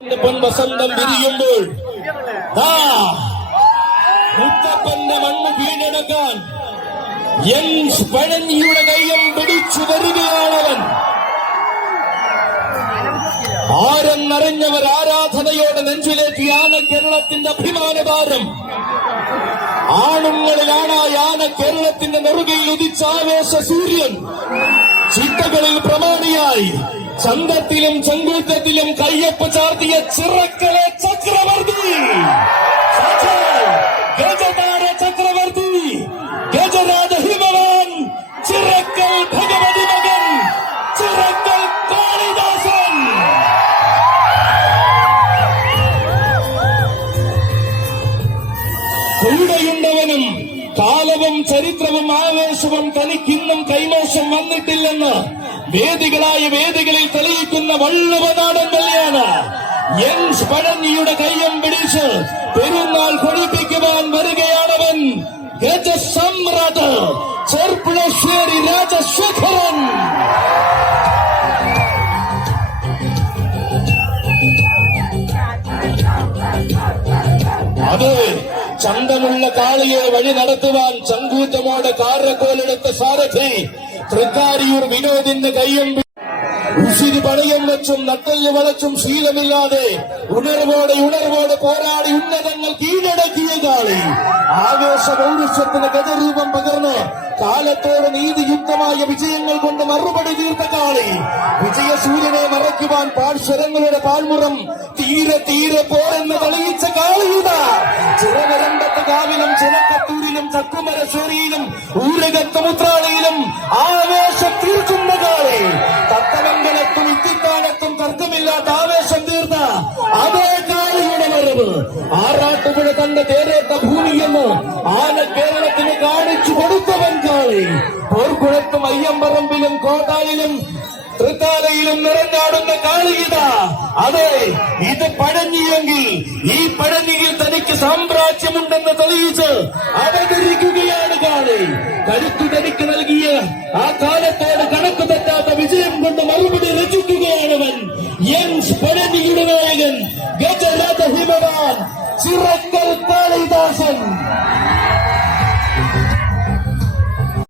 പൊൻവസന്തം വിരിയുമ്പോൾ മുത്തപ്പന്റെ മണ്ണ് കീഴടക്കാൻ പഴനിയുടെ കയ്യം പിടിച്ചു വരികയാണവൻ. ആരെന്നറിഞ്ഞവർ ആരാധനയോടെ നെഞ്ചിലേറ്റി ആന കേരളത്തിന്റെ അഭിമാനഭാരം. ആണുങ്ങളിലാണ് ആന കേരളത്തിന്റെ നെറുകയിൽ ഉദിച്ച ആവേശ സൂര്യൻ. ചിട്ടകളിൽ പ്രമാണിയായി ചന്തത്തിലും ചങ്കൂറ്റത്തിലും കയ്യൊപ്പ് ചാർത്തിയ ചിറക്കലെ ചക്രവർത്തി, ഗജതാര ചക്രവർത്തി, ഗജരാജ ഹിമവാൻ, ചിറക്കൽ ഭഗവതി മകൻ, ചിറക്കൽ കാളിദാസൻ. കൂടെയുണ്ടവനും കാലവും ചരിത്രവും ആവേശവും തനിക്കിന്നും കൈമോശം വന്നിട്ടില്ലെന്ന് വേദികളായ വേദികളിൽ തെളിയിക്കുന്ന വള്ളുവനാടൻ കല്യാണ്. പഴനിയുടെ കയ്യം പിടിച്ച് പെരുന്നാൾ കൊഴിപ്പിക്കുവാൻ വരികയാണവൻ. ഗജസമ്രാട്ട് ചെർപ്പുളശ്ശേരി രാജശേഖരൻ. അതെ, ചന്തമുള്ള കാളിയെ വഴി നടത്തുവാൻ ചങ്കൂറ്റമോടെ കാരക്കോലെടുത്ത സാരഥി തൃക്കാരിയൂർ വിനോദിന്റെ കയ്യും ഉശിരി പണയം വെച്ചും നട്ടല് വളച്ചും ശീലമില്ലാതെ ഉണർവോടെ പോരാടി ഉന്നതങ്ങൾ കീഴടക്കിയ കാളി. ആവേശ പൗരുഷത്തിന് ഗജരൂപം പകർന്ന് കാലത്തോട് നീതിയുക്തമായ വിജയങ്ങൾ കൊണ്ട് മറുപടി തീർത്ത കാളി. വിജയസൂര്യനെ മറയ്ക്കുവാൻ പാഴ്ശ്വരങ്ങളുടെ പാഴ്മുറം തീരെ പോരെന്ന് തെളിയിച്ച കാളിയുത. ചിറവരണ്ടത്ത് കാവിലും ചിറക്കത്തൂരിലും ചക്കുമരശ്ശേരിയിലും ഊരകത്തുമുത്രാളിയിലും ആവേശം തീർക്കുന്ന കാളി. തത്തമംഗലത്തും ഇത്തിത്താനത്തും തർക്കമില്ലാത്ത ആവേശം തീർത്ത അതേ കാളിയുടെ വരവ്. ആറാട്ടുപുഴ തന്റെ തേരേറ്റ ഭൂമിയെന്ന് ആന കേരളത്തിന് കാണിച്ചു കൊടുത്തവൻ കാളി. പോർക്കുളത്തും അയ്യമ്പറമ്പിലും കോട്ടാലിലും തൃത്താലയിലും നിറഞ്ഞാടുന്ന കാളിയിത. അതെ, ഇത് പഴഞ്ഞിയെങ്കിൽ ഈ പഴഞ്ഞിയിൽ തനിക്ക് സാമ്രാജ്യമുണ്ടെന്ന് തെളിയിച്ച് അവതരിക്കുകയാണ് കാളി. കരുത്തു തനിക്ക് നൽകിയ ആ